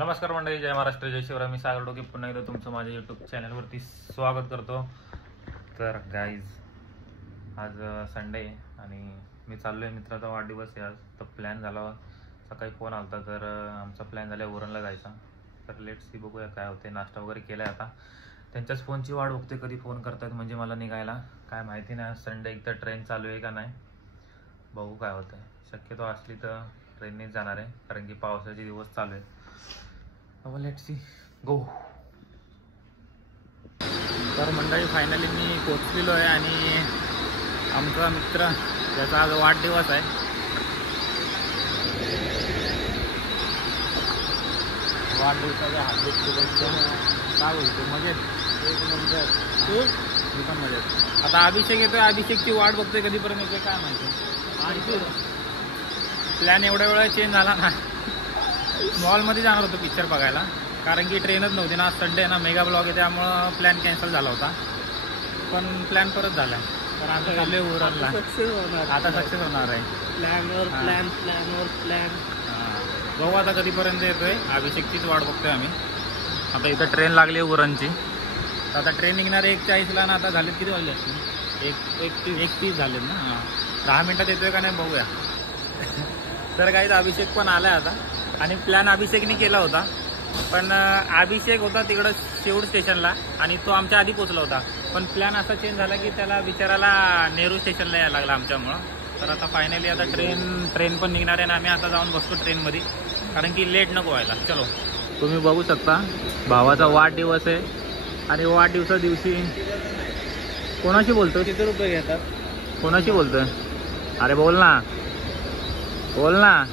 नमस्कार मंडळी, जय महाराष्ट्र, जय शिवराय. मी सागर डोके पुन्हा एकदा तुमचं माझ्या यूट्यूब चॅनलवरती स्वागत करतो. तर गाईज, आज संडे आणि मी चाललो आहे, मित्राचा वाढदिवस आहे आज. तर प्लॅन झाला, सकाळी फोन आला होता, तर आमचा प्लॅन झाला उरणला जायचा. तर लेट्स सी, बघूया काय होते. नाश्ता वगैरे केला आहे, आता त्यांच्याच फोनची वाट बघते, कधी फोन करतात म्हणजे मला निघायला. काय माहिती नाही, संडे एक तर ट्रेन चालू आहे का नाही, बघू काय होतं. शक्यतो असली तर ट्रेननेच जाणार आहे, कारण की पावसाचे दिवस चालू आहे. लेट्स सी, गो. तर मंडळी, फायनली मी पोचलेलो आहे आणि आमचा मित्र, त्याचा आज वाढदिवस आहे. वाढदिवसाच्या हार्दिक शुभेच्छा. काय बोलतो, मजेत? एक नंबर. मी पण मजेत. आता अभिषेक येतोय, अभिषेकची वाट बघतोय, कधीपर्यंत येतोय काय माहिती. प्लॅन एवढ्या वेळा चेंज झाला ना. मॉलमध्ये जाणार होतो पिक्चर बघायला, कारण की ट्रेनच नव्हती ना. संडे ना, मेगा ब्लॉग आहे, त्यामुळं प्लॅन कॅन्सल झाला होता. पण प्लॅन परत झाला, तर आता चालले उरणला. आता सक्सेस होणार आहे. प्लॅनवर प्लॅन. बघू आता कधीपर्यंत येतोय. अभिषेकचीच वाट बघतोय आम्ही. आता इथं ट्रेन लागली आहे उरणची. आता ट्रेन निघणार 1:40ला ना. आता झालेत किती वाजले असतील? 1:30 झालेत ना. 10 मिनिटात येतोय का नाही बघूया. तर काहीच अभिषेक पण आलाय आता. आणि प्लॅन अभिषेकने केला होता, पण अभिषेक होता तिकडं शेवट स्टेशनला आणि तो आमच्या आधी पोचला होता. पण प्लॅन असा चेंज झाला की त्याला बिचाराला नेहरू स्टेशनला यायला लागला आमच्यामुळं. तर आता फायनली आता ट्रेन पण निघणार आहे ना. आम्ही आता जाऊन बसतो ट्रेनमध्ये, कारण की लेट नको व्हायला. चलो. तुम्ही बघू शकता, भावाचा वाढदिवस आहे आणि वाढदिवसा दिवशी कोणाशी बोलतो? किती रुपये घेतात? कोणाशी बोलतोय? अरे बोल ना, बोल ना.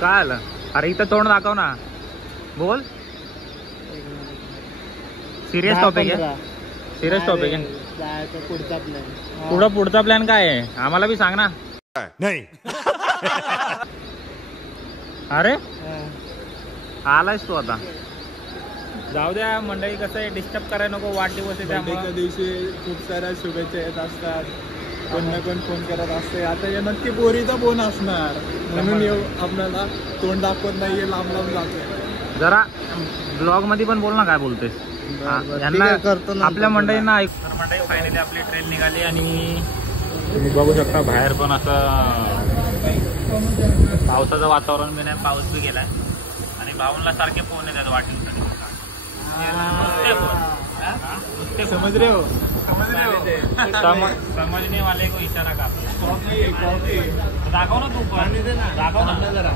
काय आलं? अरे इथं तोंड दाखव ना, बोल. सिरियस टॉपिक आहे, सिरियस टॉपिक आहे. पुढचा प्लॅन काय आहे आम्हाला बी सांग ना. नाही. अरे आलायस तू आता. जाऊ द्या मंडळी, कसं आहे, डिस्टर्ब करायला नको. वाढदिवस आहे त्यामुळे दिवशी खूप साऱ्या शुभेच्छा येत असतात, कोण ना कोण फोन करत असते. आता या नक्की पोरीचा फोन असणार, म्हणून आपल्याला तोंड दाखवत नाहीये, लांब लांब जातोय. जरा ब्लॉग मध्ये पण बोल ना, काय बोलतेस. आपल्या मंडळींना ऐक. तर मंडळी, फायनली आपली ट्रेन निघाली आणि तुम्ही बघू शकता बाहेर पण असं पावसाचं वातावरण बी नाही, पाऊस बी गेलाय. आणि भाऊंना सारखे फोन येतात वाढदिवसासाठी. समज रे हो, समजने वाले को इशारा का. दाखव ना तू, दाखव ना जरा.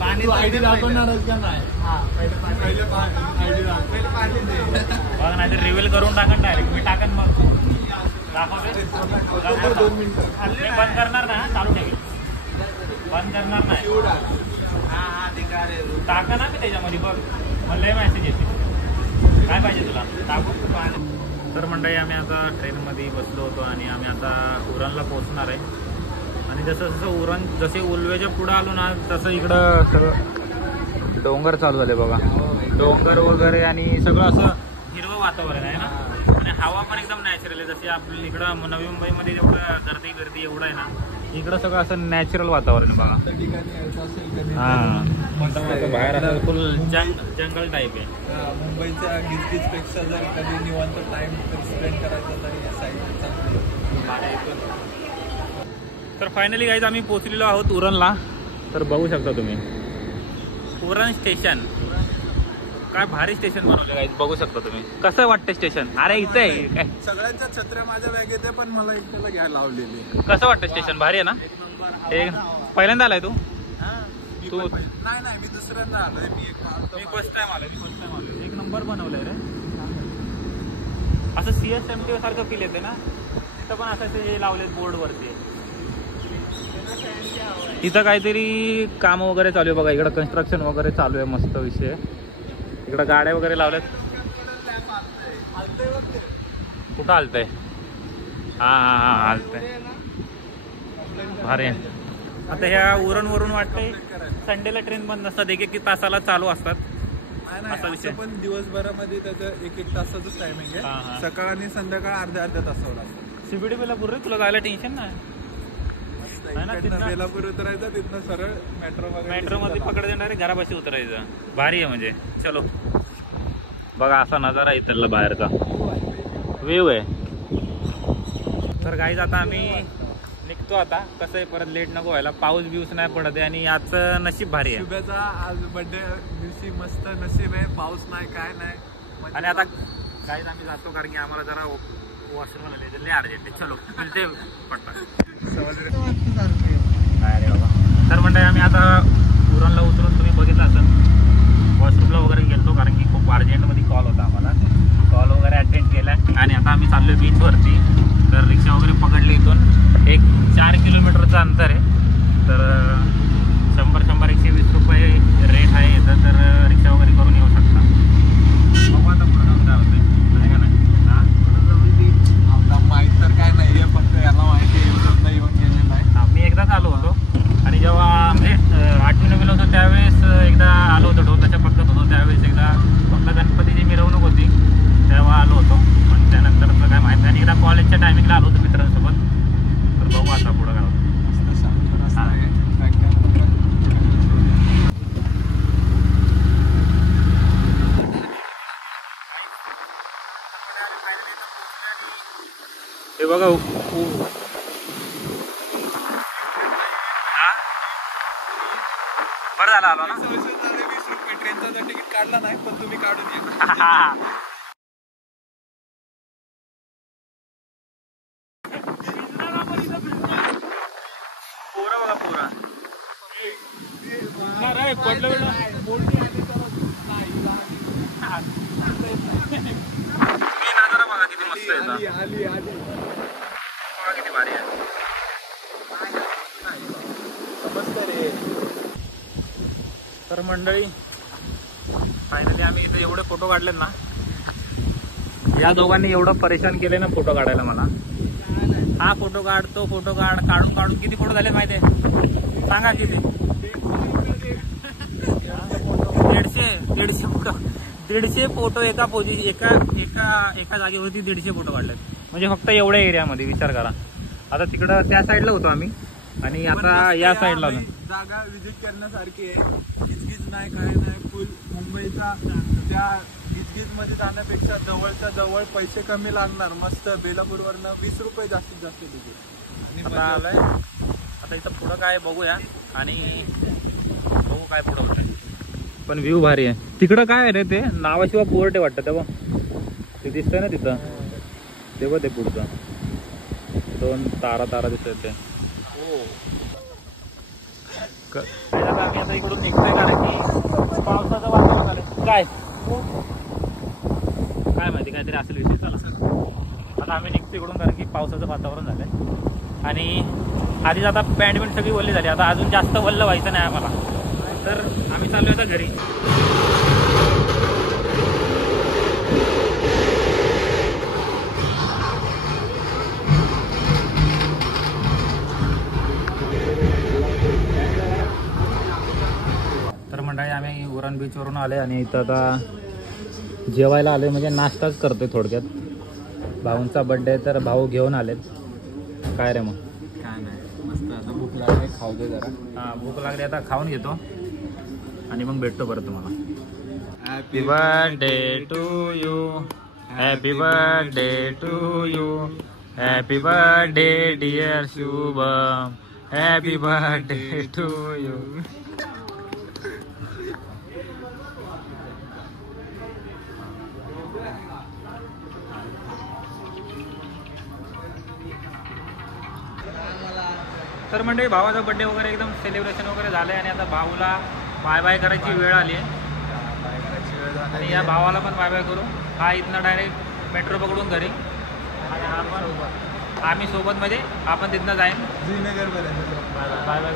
पाणी आयडी दाखवणारच का नाही? बघ, नाही तर रिव्हील करून टाकन डायरेक्ट. मी टाकन मग दाखवते. 2 मिनिटं मी बंद करणार ना, चालू ठेवेल. बंद करणार नाही. टाका ना मी त्याच्यामध्ये, बघ मला मेसेज येते. काय पाहिजे तुला, टाकू. तर मंडळी, आम्ही आता ट्रेनमध्ये बसलो होतो आणि आम्ही आता उरणला पोहोचणार आहे. आणि जसं जसं जसे उल्वेच्या पुढं आलो ना, तसं इकडं सगळं डोंगर चालू झाले बघा. डोंगर वगैरे आणि सगळं असं हिरवं वातावरण आहे ना. आणि हवा पण एकदम नॅचरल आहे. जशी आपल्या इकडं नवी मुंबईमध्ये जेवढं गर्दी एवढं आहे ना, इकडं सगळं असं नॅचरल वातावरण आहे बघा. हां, बाहेर असं फुल जंगल टाईप आहे. मुंबईच्या गिजगिजपेक्षा जर कधी निवांत टाइम स्पेंड करायचा तर या साईड चांगली. तर फायनली गाईज, आम्ही पोहोचलेलो आहोत उरणला. तर बघू शकता तुम्ही उरण स्टेशन. काय भारी स्टेशन बनवलं गाईज, बघू शकता तुम्ही. कसं वाटतं स्टेशन? अरे इथं आहे काय, सगळ्यांच्या छत्र्या माझ्या बॅग येते, पण मला इकडे घ्यायला लावलेली. कसं वाटतं स्टेशन? भारी आहे ना. एक पहिल्यांदा आलाय तू? तू नाही, मी दुसऱ्यांदा आलोय. मी फर्स्ट टाइम आलोय. एक नंबर बनवलंय रे. असं CSMT सारखं फील येते ना. तिथं पण असं हे लावलेत बोर्ड वरती. इथं काहीतरी काम वगैरे चालू आहे बघा. इकडं कन्स्ट्रक्शन वगैरे चालू आहे, मस्त विषय. इकडं गाड्या वगैरे लावल्यात. कुठं आलतंय? हां आलतंय. भारी. आता ह्या उरणवरून वाटतंय संडेला ट्रेन बंद नसतात, एक तासाला चालू असतात. असा विषय. पण दिवसभरामध्ये त्याचं 1 तासाचं टायमिंग आहे. सकाळ आणि संध्याकाळ अर्ध्या तासावर असतं. CBDB ला पूर्ण तुला जायला टेन्शन नाही. आहे ना, इकडनं तिथनं- बेलापूर उतरायचं, तिथनं सरळ मेट्रो मध्ये पकडायचं डायरेक्ट घरापाशी उतरायचं. भारी आहे म्हणजे. चलो बघा असा नजारा आहे इथला बाहेरचा व्ह्यू आहे. तर गाईज आता आम्ही निघतो. आता कसं आहे परत लेट नको व्हायला, पाऊस बिऊस नाही पडत आहे आणि आजचं नशीब भारी आहे. शुभ्याचा आज बर्थडे दिवशी मस्त नशीब आहे, पाऊस नाही काय नाही. आणि आता गाईज आम्ही जातो कारण की आम्हाला जरा वॉशरूमला लय अर्जंट आहे. चलो ते पटकन. अरे बाबा. तर म्हणताय आम्ही आता उरणला उतरून तुम्ही बघितलं असेल वॉशरूमला वगैरे गेलतो कारण की खूप अर्जंटमध्ये कॉल होता आम्हाला. कॉल वगैरे अटेंड केला आणि आता आम्ही चाललो बीचवरती. तर रिक्षा वगैरे पकडली. इथून एक 4 किलोमीटरचं अंतर आहे. तर 100-120 रुपये रेट आहे इथं. तर रिक्षा वगैरे करून येऊ शकता. बघू आता पुढं जाऊन काय होतं आहे का नाही. हां आता माहीत तर काय नाही आहे, फक्त याला माहिती आहे उरणला येऊन गेलेला आहे. मी एकदाच आलो होतो आणि जेव्हा म्हणजे 8वी 9वीला होतो त्यावेळेस एकदा आलो होतो. ढोलाच्या पद्धत होतो त्यावेळेस एकदा फक्त गणपतीची मिरवणूक होती तेव्हा आलो होतो. पण त्यानंतरचं काय माहिती नाही. एकदा कॉलेजच्या टायमिंगला आलो होतो मित्रांसोबत. तर बघू आता पुढं काय होतं. मस्त शांत रस्ता आहे. हे बघा बरं झालं आलो ना. 20 रुपये ट्रेनचा जर तिकीट काढला नाही पण तुम्ही काढून या. पोरा बघा पोरा पडलं नजारा बघा किती मस्त आहे. बघा किती भारी आहे. तर मंडळी फायनली आम्ही इथे एवढे फोटो काढलेत ना. या दोघांनी एवढं परेशान केले ना फोटो काढायला मला. हा फोटो काढ तो फोटो काढ काढून काढून किती फोटो झाले माहिती आहे सांगा किती. 150 फोटो एका एका जागेवरती 150 फोटो काढलेत. म्हणजे फक्त एवढ्या एरियामध्ये विचार करा. आता तिकडं त्या साईडला होतो आम्ही आणि आता या साईडला आलो. जागा विजिट करण्यासारखी आहे. गिजगिज नाही काय नाही. फुल मुंबईचा त्या गिजगिज मध्ये जाण्यापेक्षा जवळच्या जवळ पैसे कमी लागणार. मस्त बेलापूरवरनं 20 रुपये जास्तीत जास्त तिकीट. आता आलंय. आता इथं पुढं काय बघूया आणि बघू काय पुढं होतंय. पण व्ह्यू भारी आहे. तिकडं काय आहे रे ते नावाशिवाय पोर्ट आहे वाटतं तेव्हा ते दिसतंय ना तिथं. तेव्हा ते पुढचं 2 तारा दिसत ते. आम्ही आता इकडून निघतोय कारण की पावसाचं वातावरण झालंय. काय माहिती काहीतरी असेल विषय. चला आता आम्ही निघतो इकडून कारण की पावसाचं वातावरण झालंय आणि आधीच आता पॅन्ट बिंट सगळी वल्ली झाली. आता अजून जास्त वल्ल व्हायचं नाही आम्हाला. तर आम्ही चाललोय आता घरी. तर मंडळी आम्ही उरण बीचवरून आले आणि इथं आता जेवायला आले. म्हणजे नाश्ताच करतोय थोडक्यात. भाऊंचा बर्थडे तर भाऊ घेऊन आलेत. काय रे मग काय नाही मस्त. आता भूक लागली खाऊ दे जरा. हां भूक लागली आता खाऊन घेतो आणि मग भेटतो परत तुम्हाला. Happy birthday to you. Happy birthday to you. Happy birthday dear Shubham. Happy birthday to you. तर म्हणजे भावाचा बर्थडे वगैरे एकदम सेलिब्रेशन वगैरे झालंय आणि आता भाऊला बाय बाय करायची वेळ आली आहे आणि या भावाला पण बाय बाय करू. हा इथनं डायरेक्ट मेट्रो पकडून घरी आणि आम्ही सोबत म्हणजे आपण तिथनं जाईन श्रीनगरपर्यंत. Bye bye.